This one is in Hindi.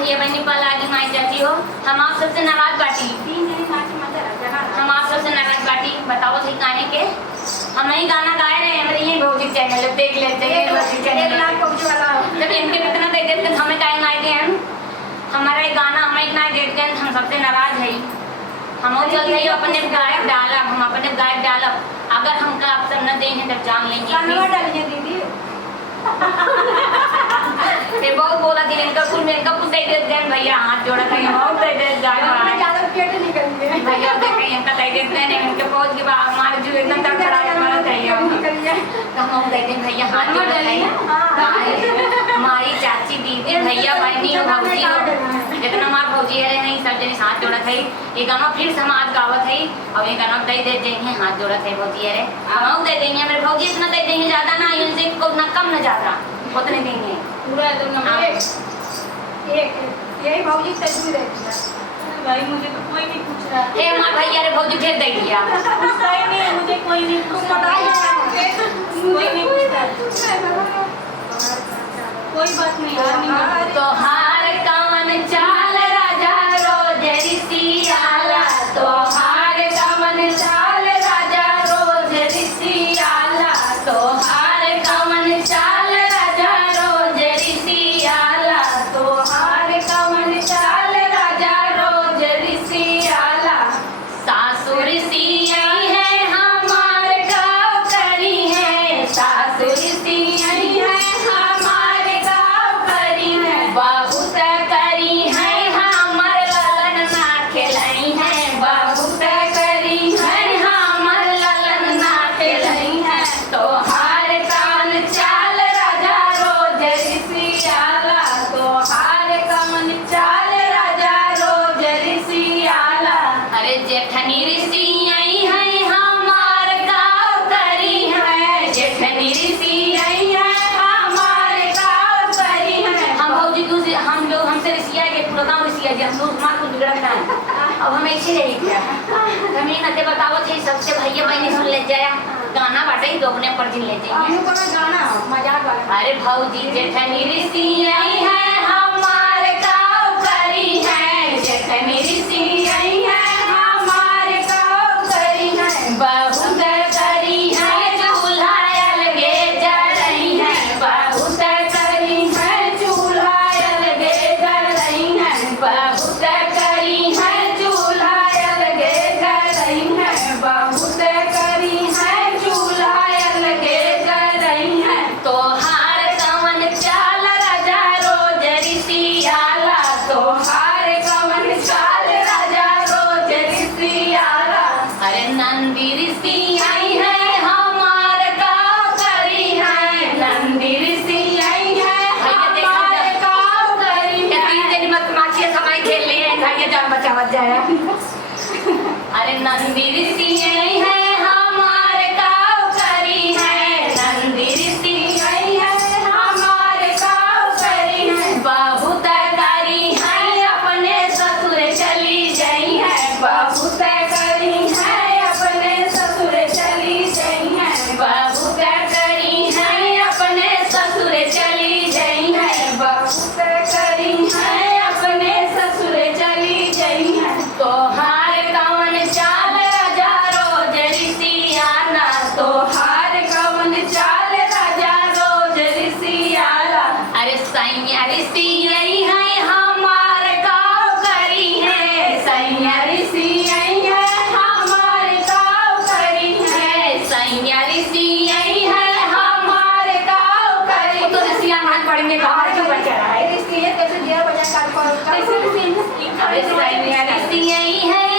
भैया बहनी पल आगे माई चाची हो, हम आप सबसे नाराज बाटी। हम आप सबसे नाराज बाटी, बताओ सही काहे के हम नहीं गाना गाए रहे हैं, हमारे यही भौजी चैनल देख लेते हैं। जब इनके कितना दे देते हमें काहे गाए गए हम, हमारा ये गाना हमें इतना देख गए, हम सबसे नाराज है। हम चल रही अपने गायक डालब, हम अपने गायक डालब, अगर हमका आप सब न देंगे तब जान लेंगे दीदी। ये बहुत बोला थी इनका कुछ दे देते हैं भैया, हाथ जोड़ा था बहुत दे दे ज्यादा पेट निकल गया भैया, देखें इनका दे देते हैं इनके बहुत के बाद हमारे जो एकदम तड़फड़ा हमारा चाहिए हम दे दें भैया, हाथ जोड़ा है हमारी चाची दीदी भैया बहनी हो भौजी हो, जितना हमारे भौजी है नहीं सब जने हाथ जोड़ा था। ये गाना फिर से हम आज गावत है और ये गाना दे देते हैं, हाथ जोड़ा था भौजी है हम दे देंगे, मेरे भौजी इतना दे देंगे ज्यादा ना, इनसे ना कम ना ज्यादा उतने देंगे पूरा यही भौजी तस्वीर है भाई, मुझे तो कोई नहीं पूछ रहा है। हमारे भैया रे भौजी फिर दे दिया, पूछता ही नहीं है मुझे, कोई नहीं पूछता, कोई नहीं पूछता, कोई बात नहीं यार। तो हार कवन चाल राजा रोज ऋषियाला, तो हार कवन चाल राजा रोज ऋषियाला, तो हार कवन चाल राजा रोज ऋषियाला, तो हार कवन चाल राजा रोज ऋषियाला। सासुर सिया है हमार गाँव करी है, सासुर सिया है हमारे गाँव करी है, बहुत करी है हमर ललन ना खिलाई है, बहुत करी है हमर ललन ना खिलाई है। तो हार कवन चाल राजा रोज ऋषियाला, तो हार कवन चाल राजा रोज ऋषियाला। अरे जेठनी ऋषि आई है हमार गाँव करी है, जेठनी ऋषि आई है हमारे गाँव करी है। हम भौजी दूसरे हम लोग हमसे ऋषिया के पूरा गाँव ऋषिया जी, हम लोग हमारा कुछ बिगड़ता है, अब हमें इसे नहीं किया हम ये नते बतावत है सबसे भैया बहनी सुन ले जाया गाना बाटे ही दोगने पर जिन ले जाइए गाना मजाक वाला। अरे भौजी जेठनी ऋषि आई है हमारे गाँव करी है, जेठनी ऋषि आई है हमारे गाँव करी है, बहुत करी है चूल्हा अलगे जल रही है, बहुत करी है चूल्हा अलगे जल रही है, बहुत करी है चूल्हा अलगे जल रही है, बहुत करी है चूल्हा अलगे जल रही है। तो हार कवन चाल राजा रोज ऋषियाला, तो हार कवन चाल राजा रोज ऋषियाला। अरे नंदी ऋषि आई है हमार गाँव करी है, नंदी ऋषि आई है हमारे गाँव करी है। तीन दिन मत माचिए समय खेल लिए भैया जान बचा बच जाएगा। अरे नंदी ऋषि आई है हमारे गाँव करी है, नंदी ऋषि आई है हमारे गाँव करी है, बहुत करी है अपने ससुर चली जाई है, बहुत करी है अपने ससुर चली जाई है, बहुत करी है अपने ससुर चली जाई है, बहुत करी है अपने ससुर चली जाई है। तो हार कवन चाल राजा रोज ऋषियाला, तो हार कवन चाल राजा रोज ऋषियाला। अरे सैया ऋषि आई है हमार गाँव करी है, सैया ऋषि आई है हमार गाँव करी है, सैया ऋषि आई है हमार गाँव करी। तो ऋषिया मान पढ़ेंगे हमारे क्यों बचा रहा है, ऋषि है कैसे 11 बजे काट पर अरे सैया ऋषि आई है